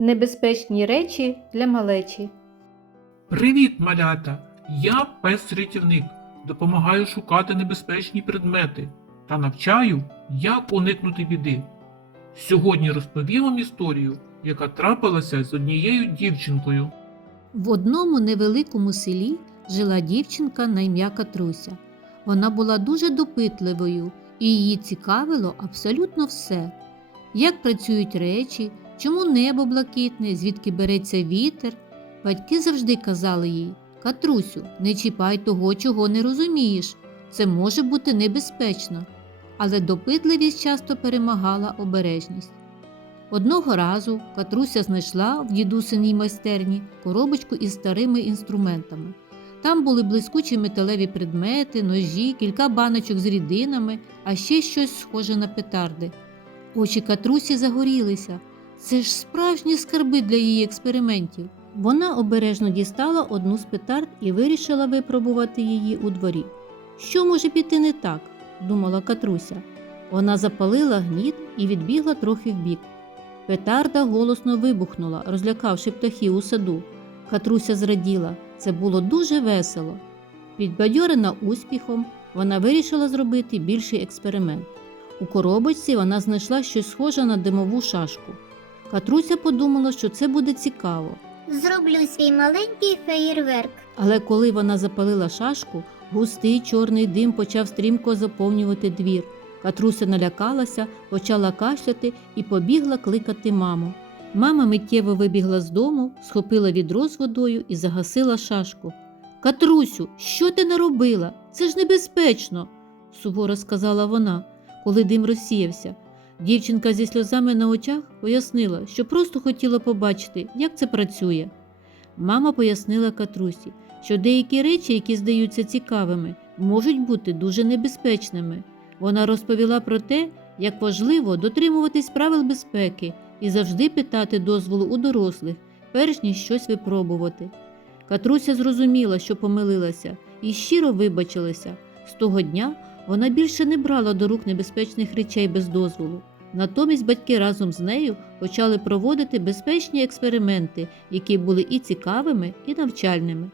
Небезпечні речі для малечі. Привіт, малята! Я пес-рятівник. Допомагаю шукати небезпечні предмети та навчаю, як уникнути біди. Сьогодні розповім вам історію, яка трапилася з однією дівчинкою. В одному невеликому селі жила дівчинка на ім'я Катруся. Вона була дуже допитливою і її цікавило абсолютно все. Як працюють речі, чому небо блакитне, звідки береться вітер. Батьки завжди казали їй Катрусю, не чіпай того, чого не розумієш. Це може бути небезпечно. Але допитливість часто перемагала обережність. Одного разу Катруся знайшла в дідусиній майстерні коробочку із старими інструментами. Там були блискучі металеві предмети, ножі, кілька баночок з рідинами, а ще щось схоже на петарди. Очі Катрусі загорілися. Це ж справжні скарби для її експериментів. Вона обережно дістала одну з петард і вирішила випробувати її у дворі. Що може піти не так? думала Катруся. Вона запалила гніт і відбігла трохи вбік. Петарда голосно вибухнула, розлякавши птахів у саду. Катруся зраділа. Це було дуже весело. Підбадьорена успіхом, вона вирішила зробити більший експеримент. У коробочці вона знайшла щось схоже на димову шашку. Катруся подумала, що це буде цікаво. Зроблю свій маленький феєрверк. Але коли вона запалила шашку, густий чорний дим почав стрімко заповнювати двір. Катруся налякалася, почала кашляти і побігла кликати маму. Мама миттєво вибігла з дому, схопила відро з водою і загасила шашку. Катрусю, що ти наробила? Це ж небезпечно, суворо сказала вона, коли дим розсіявся. Дівчинка зі сльозами на очах пояснила, що просто хотіла побачити, як це працює. Мама пояснила Катрусі, що деякі речі, які здаються цікавими, можуть бути дуже небезпечними. Вона розповіла про те, як важливо дотримуватись правил безпеки і завжди питати дозволу у дорослих, перш ніж щось випробувати. Катруся зрозуміла, що помилилася, і щиро вибачилася. З того дня вона більше не брала до рук небезпечних речей без дозволу. Натомість батьки разом з нею почали проводити безпечні експерименти, які були і цікавими, і навчальними.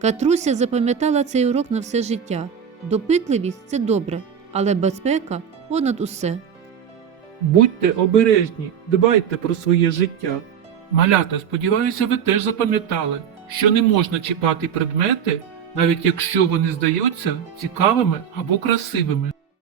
Катруся запам'ятала цей урок на все життя. Допитливість це добре, але безпека понад усе. Будьте обережні, дбайте про своє життя. Малята, сподіваюся, ви теж запам'ятали, що не можна чіпати предмети, навіть якщо вони здаються цікавими або красивими.